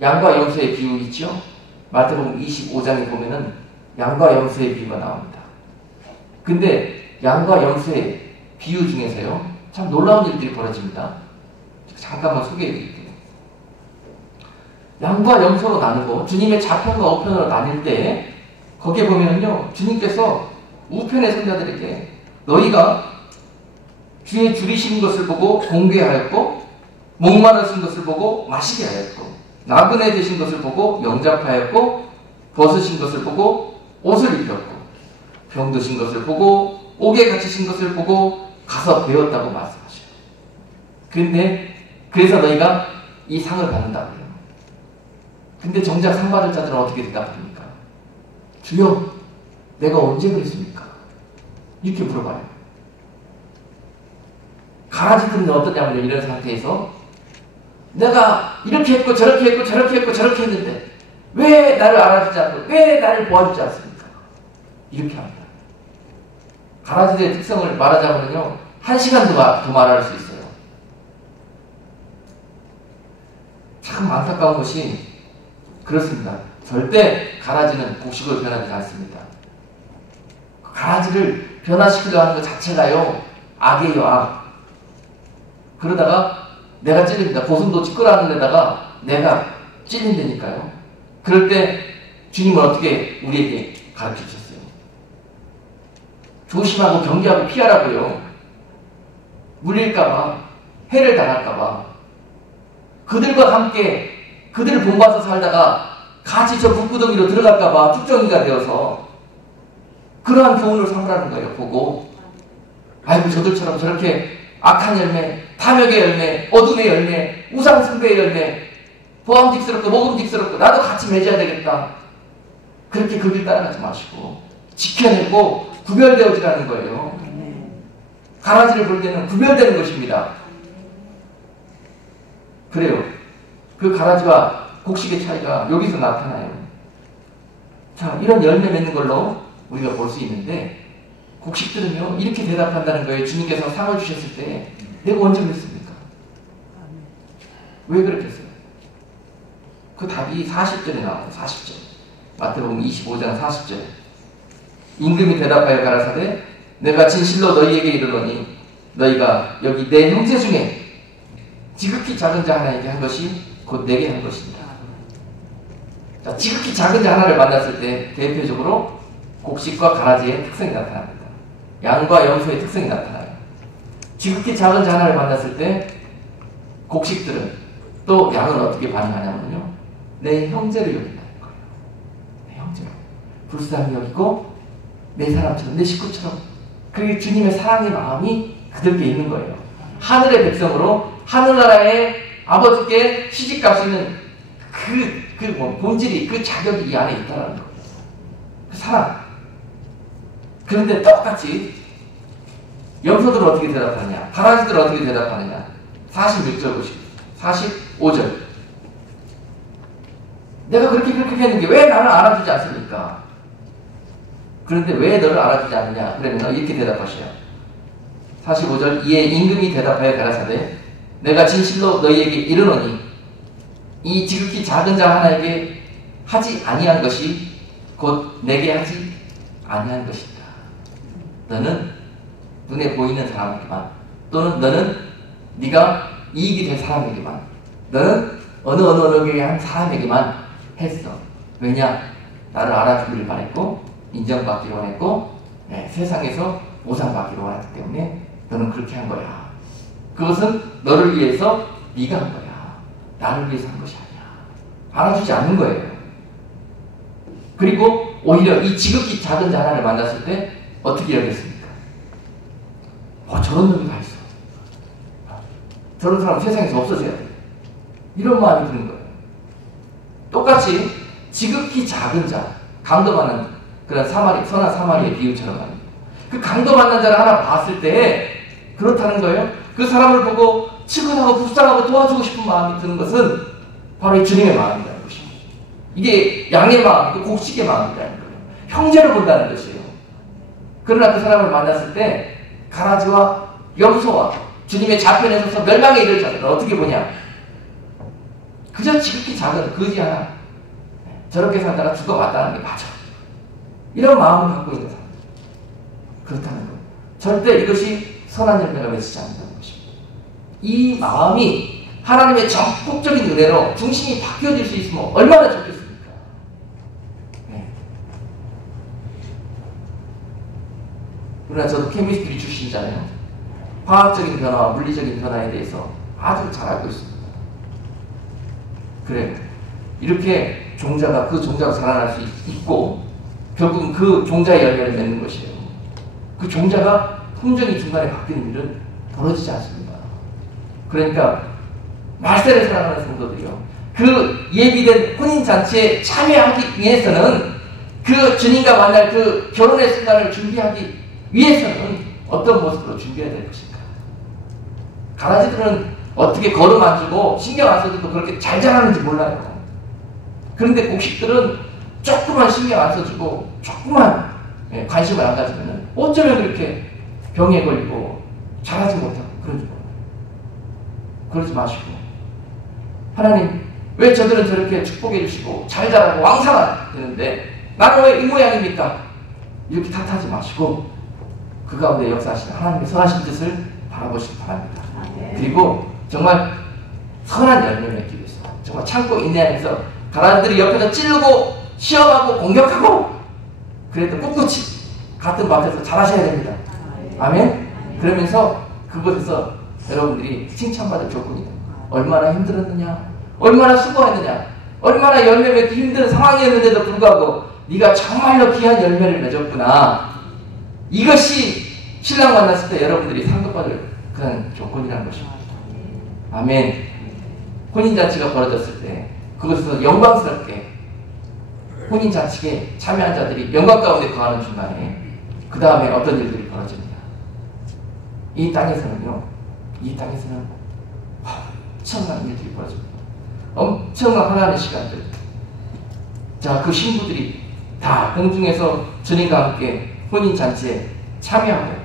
양과 염소의 비유 있죠? 마태복음 25장에 보면은 양과 염소의 비유가 나옵니다. 근데 양과 염소의 비유 중에서요, 참 놀라운 일들이 벌어집니다. 잠깐만 소개해 드릴게요. 양과 염소로 나누고 주님의 좌편과 우편으로 나뉠 때 거기에 보면은요, 주님께서 우편의 손자들에게 너희가 주의 줄이신 것을 보고 공개하였고 목마르신 것을 보고 마시게 하였고 나그네 되신 것을 보고 영접하였고 벗으신 것을 보고 옷을 입혔고 병드신 것을 보고 옥에 갇히신 것을 보고 가서 배웠다고 말씀하셔요. 근데 그래서 너희가 이 상을 받는다고 해요. 근데 정작 상 받을 자들은 어떻게 대답합니까? 주여, 내가 언제 그랬습니까? 이렇게 물어봐요. 가라지들은 어떠냐면요, 이런 상태에서 내가 이렇게 했고 저렇게 했고 저렇게 했고 저렇게 했는데 왜 나를 알아주지 않고 왜 나를 보아주지 않습니까? 이렇게 합니다. 가라지들의 특성을 말하자면요, 1시간도 더 말할 수 있어요. 참 안타까운 것이 그렇습니다. 절대 가라지는 곡식으로 변하지 않습니다. 가라지를 변화시키려 하는 것 자체가요, 악이에요, 악. 그러다가 내가 찔립니다. 고슴도 찌끄러하는 데다가 내가 찔린다니까요. 그럴 때 주님은 어떻게 우리에게 가르쳐 주셨어요? 조심하고 경계하고 피하라고요. 물릴까봐, 해를 당할까봐. 그들과 함께 그들을 본받아서 살다가 같이 저 북구덩이로 들어갈까봐 쭉정이가 되어서 그러한 교훈을 삼으라는 거예요. 보고 아이고 저들처럼 저렇게 악한 열매, 탐욕의 열매, 어둠의 열매, 우상숭배의 열매, 보암직스럽고 먹음직스럽고 나도 같이 맺어야 되겠다. 그렇게 그 길 따라가지 마시고 지켜내고 구별되어지라는 거예요. 가라지를 볼 때는 구별되는 것입니다. 그래요. 그 가라지와 곡식의 차이가 여기서 나타나요. 자, 이런 열매 맺는 걸로 우리가 볼 수 있는데 곡식들은요 이렇게 대답한다는 거예요. 주님께서 상을 주셨을 때 내가 언제 그랬습니까? 왜 그랬겠어요? 그 답이 40절에 나와요. 40절. 마태복음 25장 40절. 임금이 대답하여 가라사대 내가 진실로 너희에게 이르노니 너희가 여기 내 형제 중에 지극히 작은 자 하나에게 한 것이 곧 내게 한 것입니다. 자, 지극히 작은 자 하나를 만났을 때 대표적으로 곡식과 가라지의 특성이 나타납니다. 양과 염소의 특성이 나타나요. 지극히 작은 자 하나를 만났을 때 곡식들은 또 양은 어떻게 반응하냐면요. 내 형제를 여긴다는 거예요. 내 형제를. 불쌍히 여기고 내 사람처럼 내 식구처럼 그게 주님의 사랑의 마음이 그들께 있는 거예요. 하늘의 백성으로 하늘나라의 아버지께 시집갈 수 있는 본질이 그 자격이 이 안에 있다는 거예요. 그 사랑. 그런데 똑같이 염소들은 어떻게 대답하느냐, 가라지들은 어떻게 대답하느냐. 46절 보시고 45절. 내가 그렇게 했는데 왜 나를 알아주지 않습니까? 그런데 왜 너를 알아주지 않느냐? 그러면 이렇게 대답하셔요. 45절. 이에 임금이 대답하여 가라사대 내가 진실로 너희에게 이르노니 이 지극히 작은 자 하나에게 하지 아니한 것이 곧 내게 하지 아니한 것이다. 너는 눈에 보이는 사람에게만, 또는 너는 네가 이익이 될 사람에게만, 너는 어느 한 사람에게만 했어. 왜냐? 나를 알아주기를 바랬고 인정받기를 원했고 세상에서 보상받기를 원했기 때문에 너는 그렇게 한 거야. 그것은 너를 위해서 네가 한 거야. 나를 위해서 한 것이 아니야. 알아주지 않는 거예요. 그리고 오히려 이 지극히 작은 자 하나를 만났을 때 어떻게 여겼습니까? 저런 놈이 다 있어. 저런 사람 세상에서 없어져야 돼. 이런 마음이 드는 거예요. 똑같이 지극히 작은 자, 강도 만난 그런 선한 사마리의 비유처럼 말입니다. 그 강도 만난 자를 하나 봤을 때 그렇다는 거예요. 그 사람을 보고 측은하고 불쌍하고 도와주고 싶은 마음이 드는 것은 바로 이 주님의 마음이라는 것입니다. 이게 양의 마음, 그 곡식의 마음이라는 거예요. 형제를 본다는 것이에요. 그러나 그 사람을 만났을 때 가라지와 염소와 주님의 좌편에 서서 멸망에 이를 자들은 어떻게 보냐? 그저 지극히 작은 거지 하나. 저렇게 살다가 죽어봤다는 게 맞아. 이런 마음을 갖고 있는 사람. 그렇다는 거예요. 절대 이것이 선한 열매가 맺히지 않는다는 것입니다. 이 마음이 하나님의 전폭적인 은혜로 중심이 바뀌어질 수 있으면 얼마나 좋겠습니까? 그러나 저도 케미스트리 출신이잖아요. 화학적인 변화와 물리적인 변화에 대해서 아주 잘 알고 있습니다. 그래, 이렇게 종자가 그 종자로 자라날 수 있고 결국은 그 종자의 열매를 맺는 것이에요. 그 종자가 품종이 중간에 바뀌는 일은 벌어지지 않습니다. 그러니까 말세를 살아가는 성도들이요, 그 예비된 혼인잔치에 참여하기 위해서는 그 주님과 만날 그 결혼의 순간을 준비하기 위해서는 어떤 모습으로 준비해야 될 것인가. 가라지들은 어떻게 걸음 안 주고 신경 안 써도 그렇게 잘 자라는지 몰라요. 그런데 곡식들은 조금만 신경 안 써주고 조금만 관심을 안 가지면 어쩌면 그렇게 병에 걸리고 자라지 못하고 그런지 몰라요. 그러지 마시고, 하나님 왜 저들은 저렇게 축복해 주시고 잘 자라고 왕성하되는데 나는 왜 이 모양입니까? 이렇게 탓하지 마시고 그 가운데 역사하시는 하나님의 선하신 뜻을 바라보시기 바랍니다. 그리고 정말 선한 열매를 맺기 위해서 정말 참고 인내하면서 가라지들이 옆에서 찌르고 시험하고 공격하고 그래도 꿋꿋이 같은 밭에서 잘하셔야 됩니다. 아멘? 그러면서 그곳에서 여러분들이 칭찬받을 조건이다. 얼마나 힘들었느냐, 얼마나 수고했느냐, 얼마나 열매 맺기 힘든 상황이었는데도 불구하고 네가 정말로 귀한 열매를 맺었구나. 이것이 신랑 만났을 때 여러분들이 상급받을 그런 조건이라는 것입니다. 아멘. 혼인잔치가 벌어졌을 때 그것에서 영광스럽게 혼인잔치에 참여한 자들이 영광 가운데 거하는 중간에 그 다음에 어떤 일들이 벌어집니다. 이 땅에서는 엄청난 일들이 벌어집니다. 엄청난 하나님의 시간들. 자, 그 신부들이 다 공중에서 주님과 함께 혼인잔치에 참여하고,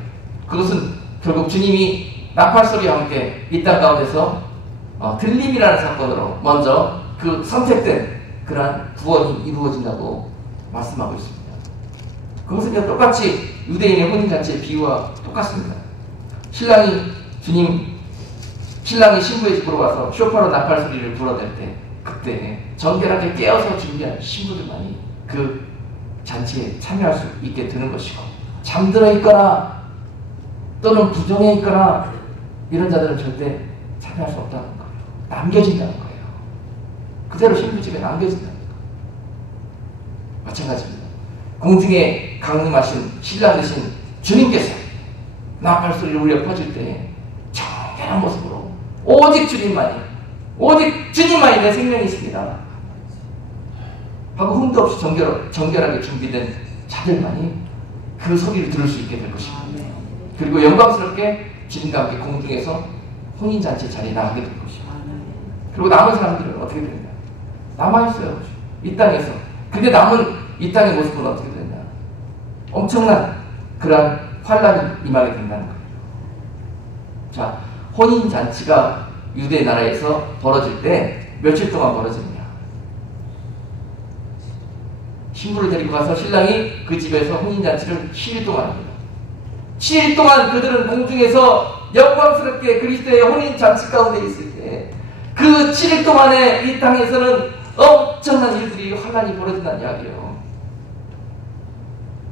그것은 결국 주님이 나팔소리와 함께 이 땅 가운데서 들림이라는 사건으로 먼저 그 선택된 그러한 구원이 이루어진다고 말씀하고 있습니다. 그것은 똑같이 유대인의 혼인잔치의 비유와 똑같습니다. 신랑이 신부의 집으로 와서 쇼파로 나팔소리를 불어댈 때, 그때 정결하게 깨어서 준비한 신부들만이 그 잔치에 참여할 수 있게 되는 것이고, 잠들어 있거나 또는 부정해 있거나 이런 자들은 절대 참여할 수 없다는 거예요. 남겨진다는 거예요. 그대로 신부집에 남겨진다는 거예요. 마찬가지입니다. 공중에 강림하신 신랑 되신 주님께서 나팔소리를 울려 퍼질 때 정결한 모습으로 오직 주님만이 내 생명이십니다 하고 흠도 없이 정결하게 준비된 자들만이 그 소리를 들을 수 있게 될 것입니다. 그리고 영광스럽게 주님과 함께 공중에서 혼인잔치 자리에 나가게 될 것입니다. 그리고 남은 사람들은 어떻게 되느냐? 남아있어요. 이 땅에서. 근데 남은 이 땅의 모습은 어떻게 되느냐? 엄청난 그러한 환란이 임하게 된다는 거예요. 자, 혼인잔치가 유대 나라에서 벌어질 때 며칠 동안 벌어집니다. 신부를 데리고 가서 신랑이 그 집에서 혼인잔치를 7일 동안 합니다. 7일 동안 그들은 공중에서 영광스럽게 그리스도의 혼인잔치 가운데 있을 때 그 7일 동안에 이 땅에서는 엄청난 일들이 환란이 벌어진다는 이야기예요.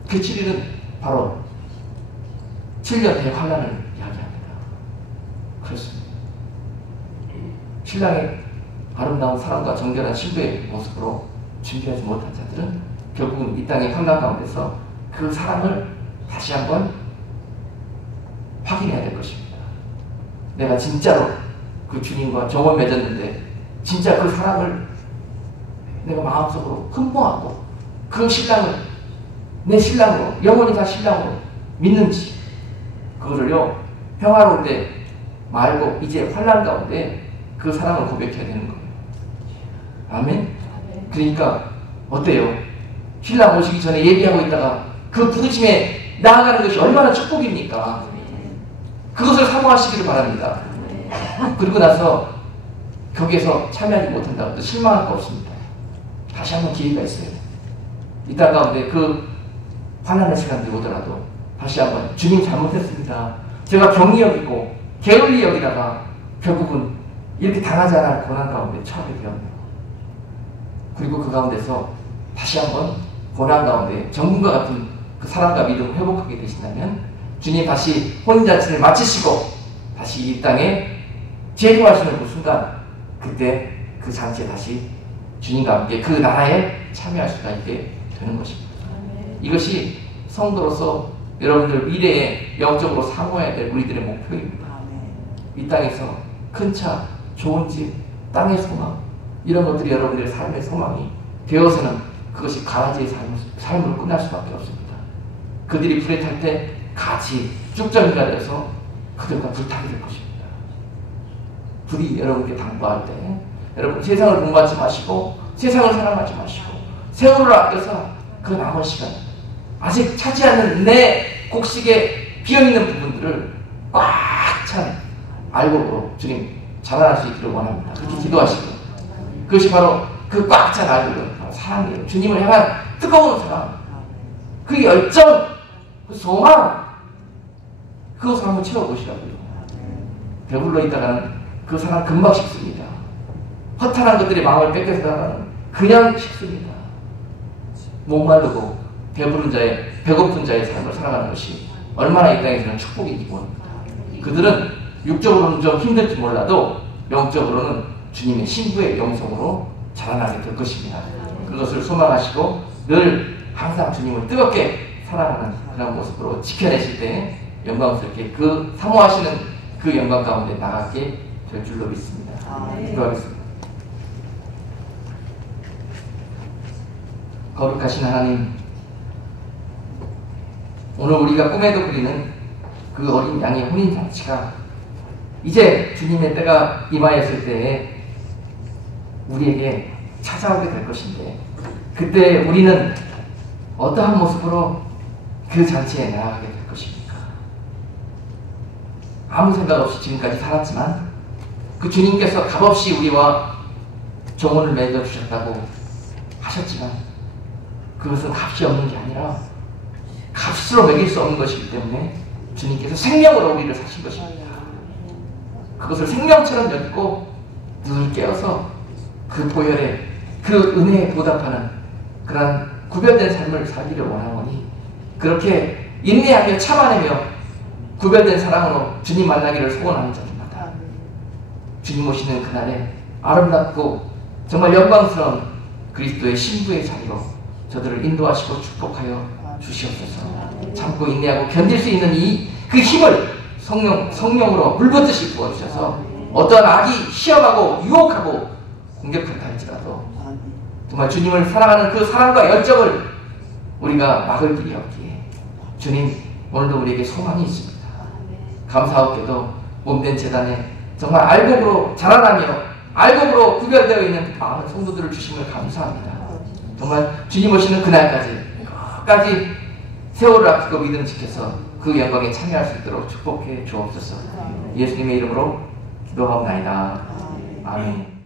그 7일은 바로 7년 대환란을 이야기합니다. 그렇습니다. 신랑의 아름다운 사랑과 정결한 신부의 모습으로 준비하지 못한 자들은 결국은 이 땅의 환란 가운데서 그 사랑을 다시 한번 확인해야 될 것입니다. 내가 진짜로 그 주님과 정을 맺었는데 진짜 그 사랑을 내가 마음속으로 흠모하고 그 신랑을 내 신랑으로, 영원히 다 신랑으로 믿는지, 그거를요 평화로운데 말고 이제 환란 가운데 그 사랑을 고백해야 되는 거예요. 아멘? 그러니까 어때요? 신랑 오시기 전에 예비하고 있다가 그 부르심에 나아가는 것이 얼마나 축복입니까? 그것을 사모하시기를 바랍니다. 그리고 나서 거기에서 참여하지 못한다고 해도 실망할 거 없습니다. 다시 한번 기회가 있어요. 이 땅 가운데 그 환난의 시간들이 오더라도 다시 한번 주님 잘못했습니다. 제가 경히 여기고 게을리 여기다가 결국은 이렇게 당하지 않을 고난 가운데 처하게 되었네요. 그리고 그 가운데서 다시 한번 고난 가운데 정금과 같은 그 사랑과 믿음을 회복하게 되신다면 주님 다시 혼인잔치를 마치시고 다시 이 땅에 재림하시는 그 순간, 그때 그 잔치에 다시 주님과 함께 그 나라에 참여할 수가 있게 되는 것입니다. 이것이 성도로서 여러분들 미래에 영적으로 사모해야 될 우리들의 목표입니다. 이 땅에서 큰 차, 좋은 집, 땅의 소망, 이런 것들이 여러분들의 삶의 소망이 되어서는 그것이 가라지의 삶으로 끝날 수밖에 없습니다. 그들이 불에 탈 때 같이 쭉정이가 돼서 그들과 불타게 될 것입니다. 불이 여러분께 당부할 때 여러분 세상을 공부하지 마시고 세상을 사랑하지 마시고 세월을 아껴서 그 남은 시간 아직 차지 않는 내 곡식에 비어있는 부분들을 꽉 찬 알곡으로 주님 자라날 수 있기를 원합니다. 그렇게 기도하시고, 그것이 바로 그 꽉 찬 알곡은 바로 사랑이에요. 주님을 향한 뜨거운 사랑, 그 열정, 그 소망, 그것을 한번 채워보시라고요. 배불러 있다가는 그 사랑 금방 식습니다. 허탄한 것들이 마음을 뺏겨서다가는 그냥 식습니다. 목마르고 배고픈 자의 삶을 살아가는 것이 얼마나 이 땅에서는 축복인지 모릅니다. 그들은 육적으로는 좀 힘들지 몰라도 영적으로는 주님의 신부의 영성으로 자라나게 될 것입니다. 그것을 소망하시고 늘 항상 주님을 뜨겁게 사랑하는 그런 모습으로 지켜내실 때 영광스럽게 그 사모하시는 그 영광 가운데 나가게 될 줄로 믿습니다. 기도하겠습니다. 거룩하신 하나님, 오늘 우리가 꿈에도 그리는 그 어린 양의 혼인잔치가 이제 주님의 때가 임하였을 때에 우리에게 찾아오게 될 것인데, 그때 우리는 어떠한 모습으로 그 잔치에 나아가게 될 것입니까? 아무 생각 없이 지금까지 살았지만 그 주님께서 값없이 우리와 정혼을 맺어주셨다고 하셨지만 그것은 값이 없는 게 아니라 값으로 매길 수 없는 것이기 때문에 주님께서 생명으로 우리를 사신 것입니다. 그것을 생명처럼 여기고 눈을 깨어서 그 보혈에 그 은혜에 보답하는 그러한 구별된 삶을 살기를 원하오니 그렇게 인내하며 참아내며 구별된 사랑으로 주님 만나기를 소원하는 자들마다 주님 오시는 그날에 아름답고 정말 영광스러운 그리스도의 신부의 자리로 저들을 인도하시고 축복하여 주시옵소서. 참고 인내하고 견딜 수 있는 그 힘을 성령으로 물붓듯이 부어주셔서 어떠한 악이 시험하고 유혹하고 공격한다 할지라도 정말 주님을 사랑하는 그 사랑과 열정을 우리가 막을 길이 없기에 주님 오늘도 우리에게 소망이 있습니다. 감사하게도 몸된 재단에 정말 알곡으로 자라나며 알곡으로 구별되어 있는 많은 성도들을 주심을 감사합니다. 정말 주님 오시는 그날까지 끝까지 세월을 아끼고 믿음 지켜서 그 영광에 참여할 수 있도록 축복해 주옵소서. 예수님의 이름으로 기도하옵나이다. 아멘.